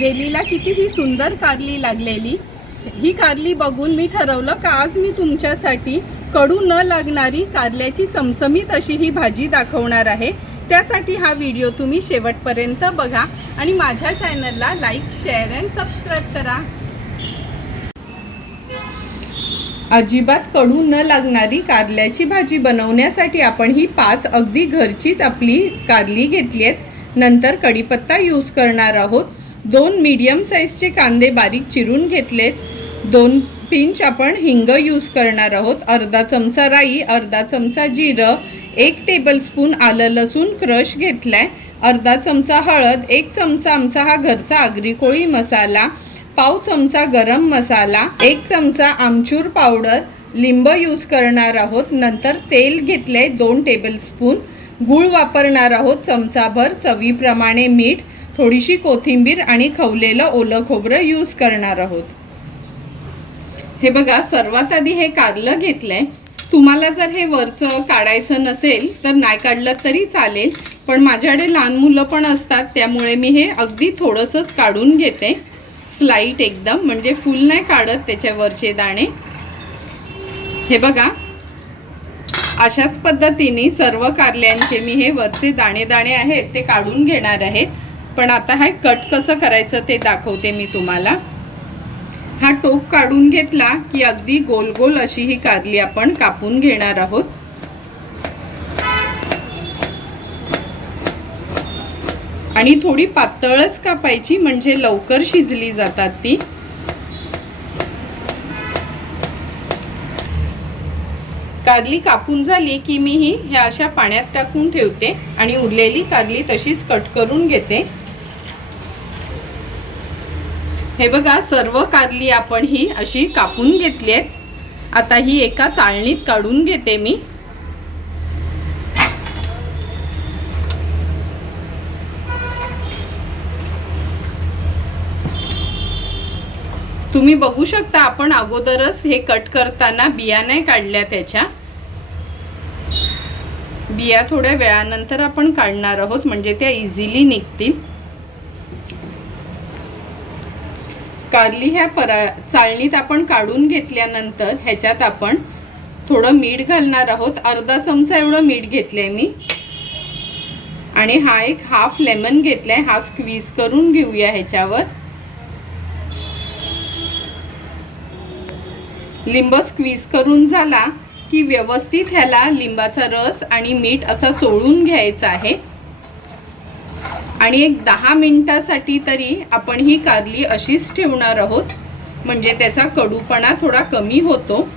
वेलीला कितीही सुंदर कारली लागलेली ही कारली बघून मी ठरवलं का आज मी तुमच्यासाठी कडू न लागणारी कारल्याची चमचमीत अशी ही भाजी दाखवणार आहे. त्यासाठी हा व्हिडिओ तुम्ही शेवटपर्यंत बघा आणि माझ्या चॅनलला लाईक शेअर अँड सबस्क्राईब करा. अजिबात कडू न लागणारी कारल्याची भाजी बनवण्यासाठी आपण ही पाच अगदी घरचीच आपली कारली घेतली आहेत. नंतर कढीपत्ता यूज करणार आहोत. दोन मीडियम साईजचे कांदे बारीक चिरून घेतलेत. दोन पिंच आपण हिंग यूज करणार आहोत. अर्धा चमचा राई अर्धा चमचा जिरं एक टेबलस्पून आलं लसूण क्रश घेतलाय. अर्धा चमचा हळद एक चमचा आमचा हा घरचा आगरी कोळी मसाला पाव चमचा गरम मसाला एक चमचा आमचूर पावडर लिंब यूज करणार आहोत. नंतर तेल घेतले दोन टेबलस्पून. गूळ वापरणार आहोत चमचाभर चवीप्रमाणे मीठ थोडीशी कोथिंबीर आणि खवलेलं ओलं खोबरं यूज करणार आहोत. हे बघा सर्वात आधी हे कारलं घेतलंय. तुम्हाला जर हे वरचं काढायचं नसेल तर नाही काढलं तरी चालेल. पण माझ्याकडे लहान मुलं पण असतात त्यामुळे मी हे अगदी थोडंसंच काढून घेते. स्लाईट एकदम म्हणजे फुल नाही काढत त्याच्यावरचे दाणे. हे बघा अशाच पद्धतीने सर्व कारल्यांचे मी हे वरचे दाणे दाणे आहेत ते काढून घेणार आहे. पण आता हे कट कसं करायचं ते दाखवते मी तुम्हाला. हा टोक काढून घेतला की अगदी गोल गोल अशी ही कारली आपण कापून घेणार आहोत. आणि थोडी पातळच कापायची म्हणजे लवकर शिजली जातात ती. कारली कापून झाली की मी ही ह्या अशा पाण्यात टाकून ठेवते आणि उरलेली कारली तशीच कट करून घेते. हे बघा सर्व कारली आपण ही अशी कापून घेतली आहेत. आता ही एका चाळणीत काढून घेते मी. तुम्ही बघू शकता आपण अगोदरच हे कट करताना बिया नाही काढल्या त्याच्या. बिया थोड्या वेळानंतर आपण काढणार आहोत म्हणजे त्या इझिली निघतील. कारली ह्या परा चाळणीत आपण काढून घेतल्यानंतर ह्याच्यात आपण थोडं मीठ घालणार आहोत. अर्धा चमचा एवढं मीठ घेतलंय मी. आणि हा एक हाफ लेमन घेतलाय. हा स्क्वीज करून घेऊया ह्याच्यावर. लिंब स्क्वीज करून झाला की व्यवस्थित ह्याला लिंबाचा रस आणि मीठ असं चोळून घ्यायचं आहे. आणि एक दहा मिनटासाठी तरी आपण ही कारली अशीच ठेवणार आहोत. म्हणजे त्याचा कडूपणा थोडा कमी होतो.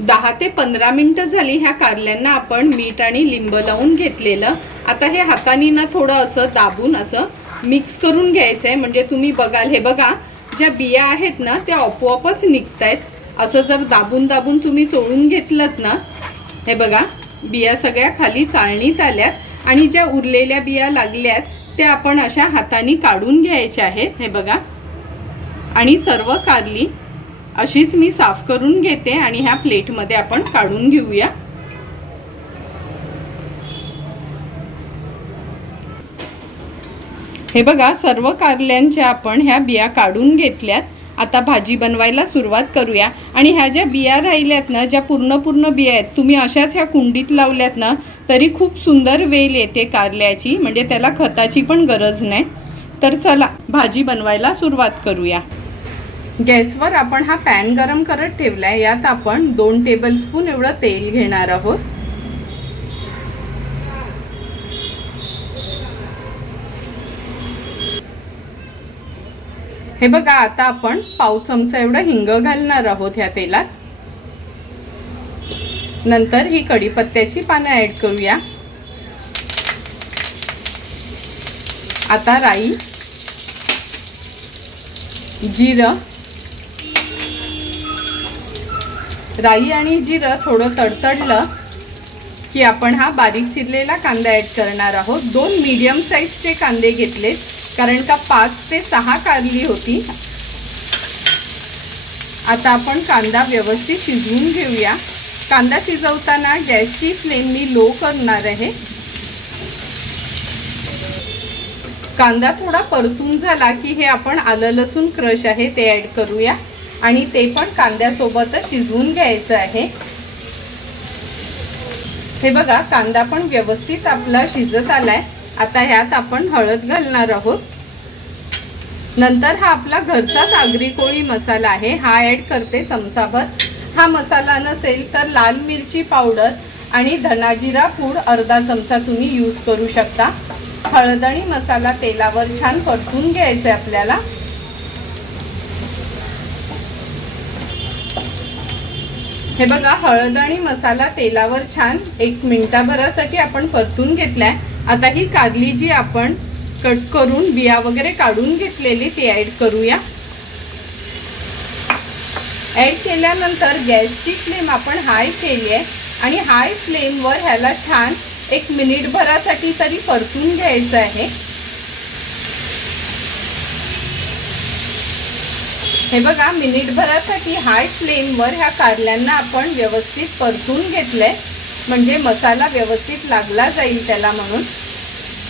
दहा ते पंधरा मिनटं झाली ह्या कारल्यांना आपण मीठ आणि लिंब लावून घेतलेलं. आता हे हाताने ना थोडं असं दाबून असं मिक्स करून घ्यायचं आहे म्हणजे तुम्ही बघाल हे बघा ज्या बिया आहेत ना त्या आपोआपच निघत आहेत असं जर दाबून दाबून तुम्ही चोळून घेतलं ना हे बघा बिया सगळ्या खाली चाळणीत आल्यात आणि ज्या उरलेल्या बिया लागल्यात त्या आपण अशा हाताने काढून घ्यायच्या आहेत. हे बघा. आणि सर्व कारली अशीच मी साफ करून घेते आणि ह्या प्लेटमध्ये आपण काढून घेऊया. हे बघा सर्व कारल्यांच्या आपण ह्या बिया काढून घेतल्यात. आता भाजी बनवायला सुरुवात करूया. आणि ह्या ज्या बिया राहिल्यात ना ज्या पूर्ण पूर्ण बिया आहेत तुम्ही अशाच ह्या कुंडीत लावल्यात ना तरी खूप सुंदर वेल येते कारल्याची म्हणजे त्याला खताची पण गरज नाही. तर चला भाजी बनवायला सुरुवात करूया. गॅसवर आपण हा पॅन गरम करत ठेवला आहे यात आपण दोन टेबलस्पून एवढं तेल घेणार आहोत. हे बघा आता आपण पाव चमचा एवढं हिंग घालणार आहोत ह्या तेलात. नंतर ही कढीपत्त्याची पानं ॲड करूया. आता राई जिरं. राई आणि जिरं थोडं तडतडलं की आपण हा बारीक चिरलेला कांदा ॲड करणार आहोत. दोन मीडियम साईजचे कांदे घेतलेत. कारण का पाच ते सहा कारली होती. आता आपण कांदा व्यवस्थित शिजवून घेऊया. कांदा शिजवताना गॅसची फ्लेम मी लो करणार आहे. कांदा थोडा परतून झाला की हे आपण आलं लसूण क्रश आहे ते ॲड करूया. आणि ते पण कांद्यासोबतच शिजवून घ्यायचं आहे. हे बघा कांदा पण व्यवस्थित आपला शिजत आलाय. आता ह्यात आपण हळद घालणार आहोत. नंतर हा आपला घरचाच आगरी कोळी मसाला आहे. हा ॲड करते चमचाभर. हा मसाला नसेल तर लाल मिरची पावडर आणि धनाजिरा पूड अर्धा चमचा तुम्ही यूज करू शकता. हळद आणि मसाला तेलावर छान परतून घ्यायचे आपल्याला. हे बघा हळद आणि मसाला तेलावर छान एक मिनिटाभरासाठी आपण परतून घेतलाय. आता ही कारली जी आपण कट करून बिया वगैरे काढून घेतलेली ती ॲड करूया. ॲड केल्यानंतर गॅसची फ्लेम आपण हाय केली आहे आणि हाय फ्लेमवर ह्याला छान एक मिनिटभरासाठी तरी परतून घ्यायचं आहे. हे बघा मिनिटभरासाठी हाय फ्लेमवर ह्या कारल्यांना आपण व्यवस्थित परतून घेतलं आहे म्हणजे मसाला व्यवस्थित लागला जाईल त्याला म्हणून.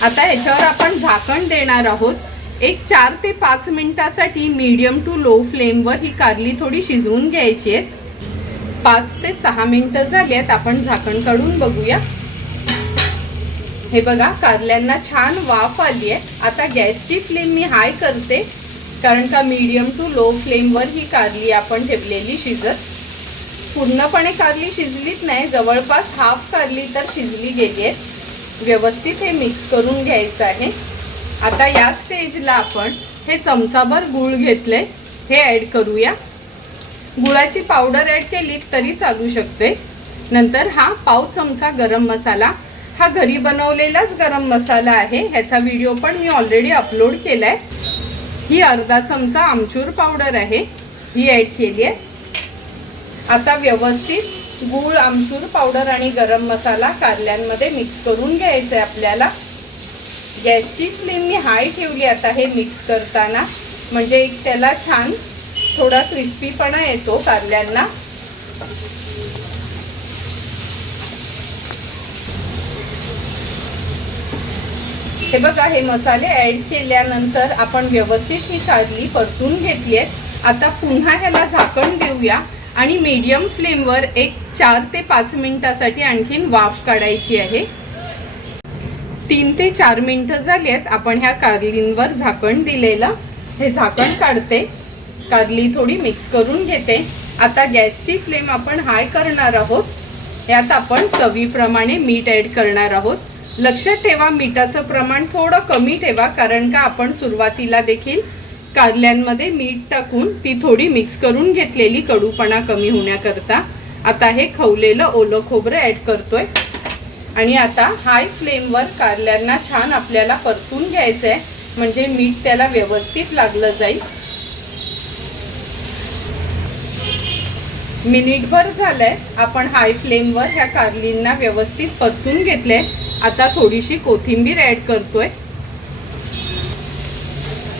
आता ह्याच्यावर आपण झाकण देणार आहोत. एक चार ते पाच मिनटासाठी मीडियम टू लो फ्लेमवर ही कारली थोडी शिजवून घ्यायची आहेत. पाच ते सहा मिनटं झाली आहेत आपण झाकण काढून बघूया. हे बघा कारल्यांना छान वाफ आली आहे. आता गॅसची फ्लेम मी हाय करते. कारण का मीडियम टू लो फ्लेमवर ही कारली आपण ठेवलेली शिजत. पूर्णपणे कारली शिजलीच नाही जवळपास हाफ कारली तर शिजली गेली आहे. व्यवस्थित हे मिक्स करून घ्यायचं आहे. आता या स्टेजला आपण हे चमचाभर गूळ घेतले हे ॲड करूया. गुळाची पावडर ॲड केली तरी चालू शकते. नंतर हा पाव चमचा गरम मसाला. हा घरी बनवलेलाच गरम मसाला आहे. ह्याचा व्हिडिओ पण मी ऑलरेडी अपलोड केला आहे ही अर्धा चमचा आमचूर पावडर आहे. ही ॲड केली आहे. आता व्यवस्थित गूळ आमचूर पावडर आणि गरम मसाला कारल्यांमध्ये मिक्स करून घ्यायचं आहे आपल्याला. गॅसची फ्लेम मी हाय ठेवली आता हे मिक्स करताना. म्हणजे एक त्याला छान थोडा क्रिस्पीपणा येतो कारल्यांना. हे बघा हे मसाले ॲड केल्यानंतर आपण व्यवस्थित ही कारली परतून घेतली आहेत. आता पुन्हा ह्याला झाकण देऊया. आणि मीडियम फ्लेमवर एक चार ते पाच मिनिटासाठी आणखीन वाफ काढायची आहे. तीन ते चार मिनटं झाली आहेत आपण ह्या कारलींवर झाकण दिलेलं. हे झाकण काढते. कारली थोडी मिक्स करून घेते. आता गॅसची फ्लेम आपण हाय करणार आहोत. यात आपण चवीप्रमाणे मीठ ॲड करणार आहोत. लक्षात ठेवा मिठाचं प्रमाण थोडं कमी ठेवा कारण का आपण सुरुवातीला देखील कारल्यांमध्ये मीठ टाकून ती थोडी मिक्स करून घेतलेली कडूपणा कमी होण्याकरता. आता हे खवलेलं ओलं खोबरं ॲड करतोय. आणि आता हाय फ्लेमवर कारल्यांना छान आपल्याला परतून घ्यायचं आहे म्हणजे मीठ त्याला व्यवस्थित लागलं जाईल. मिनिटभर झालंय. आपण हाय फ्लेमवर ह्या कारलींना व्यवस्थित परतून घेतले आता थोडीशी कोथिंबीर ॲड करतोय.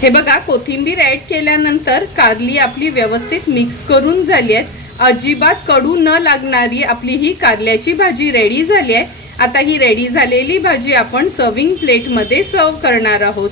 हे बघा कोथिंबीर ॲड केल्यानंतर कारली आपली व्यवस्थित मिक्स करून झाली आहे अजिबात कडू न लागणारी आपली ही कारल्याची भाजी रेडी झाली आहे. आता ही रेडी झालेली भाजी आपण सर्विंग प्लेटमध्ये सर्व करणार आहोत.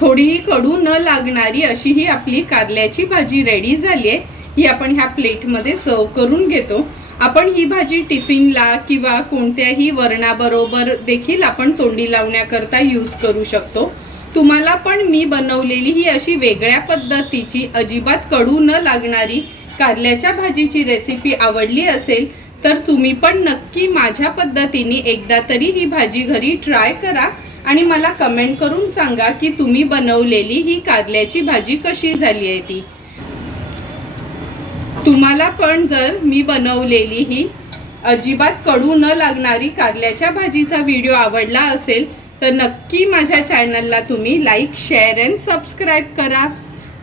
थोडीही कडू न लागणारी अशी ही आपली कारल्याची भाजी रेडी झाली आहे. ही आपण ह्या प्लेटमध्ये सर्व करून घेतो. आपण ही भाजी टिफिनला किंवा कोणत्याही वरणाबरोबर देखील आपण तोंडी लावण्याकरता यूज करू शकतो. तुम्हाला पण मी बनवलेली ही अशी वेगळ्या पद्धतीची अजिबात कडू न लागणारी कारल्याच्या भाजीची रेसिपी आवडली असेल तर तुम्ही पण नक्की माझ्या पद्धतीने एकदा तरी ही भाजी घरी ट्राय करा आणि मला कमेंट करून सांगा की तुम्ही बनवलेली ही कारल्याची भाजी कशी झाली आहे ती. तुम्हाला पण जर मी बनवलेली ही अजिबात कडू न लागणारी कारल्याच्या भाजीचा व्हिडिओ आवडला असेल तर नक्की माझ्या चॅनलला तुम्ही लाईक शेअर अँड सबस्क्राईब करा.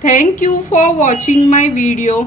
Thank you for watching my video